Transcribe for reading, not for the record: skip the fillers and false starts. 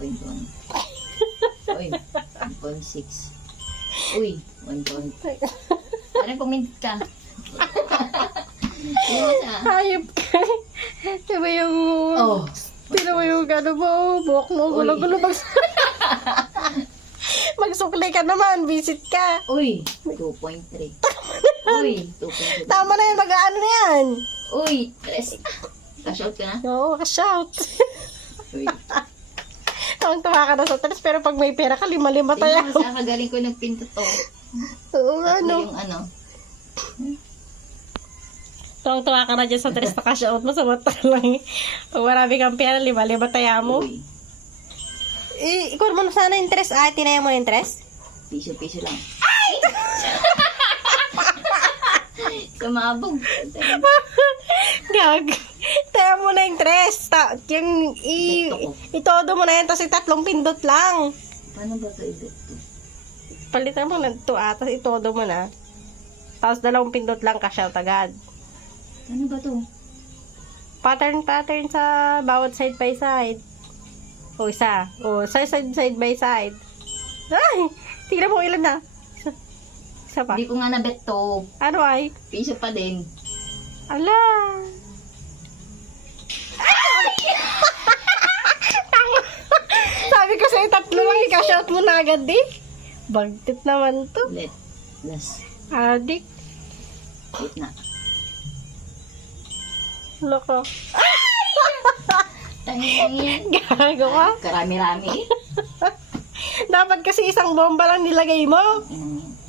1.1. Uy, 1.6. Uy, 1.5. Parang puminit ka. Hayop ka. Diba yung... Oh. Tino mo yung gano'n mo, buhok mo, gulo-gulo. Magsukli ka naman, visit ka. Uy, 2.3. Uy, 2.3. Tama na yan, mag-ano na yan. Uy, 3. Cash out ka na? Oo, ka-shout. Uy. Tawang-tawa ka na sa tres, pero pag may pera ka, 5-5 tayo. Tingnan mo, saan kagaling ko nagpinto to? Oo, ano. Yung ano. Tawang-tawa ka na dyan sa tres na ka-shout mo, sagot ka lang. Pag marami kang pera, 5-5 tayo mo. Uy, Ikaw mo na sana interest. Tinaya mo na interest? piso-piso lang. Sumabog. Gag. Taya mo na interest. Yung itodo mo na yan, tapos 3 pindot lang. Paano ba ito i-bet to? Palitan mo na ito tapos itodo mo na. Tapos 2 pindot lang ka-shout agad. Ano ba to? Pattern sa bawat side by side. O isa. O side by side. Ay! Tignan mo ilan na. Isa pa. Hindi ko nga na-bet to. Ano ay? Piso pa din. Ala! Sabi ko sa'yo, 3 lang ika-shout mo na agad eh. Bagtit naman to. Let. Last. Adik. Wait na. Loko. Tangin. Gago ka. Karami-rami. Dapat kasi isang bomba lang nilagay mo. Mm.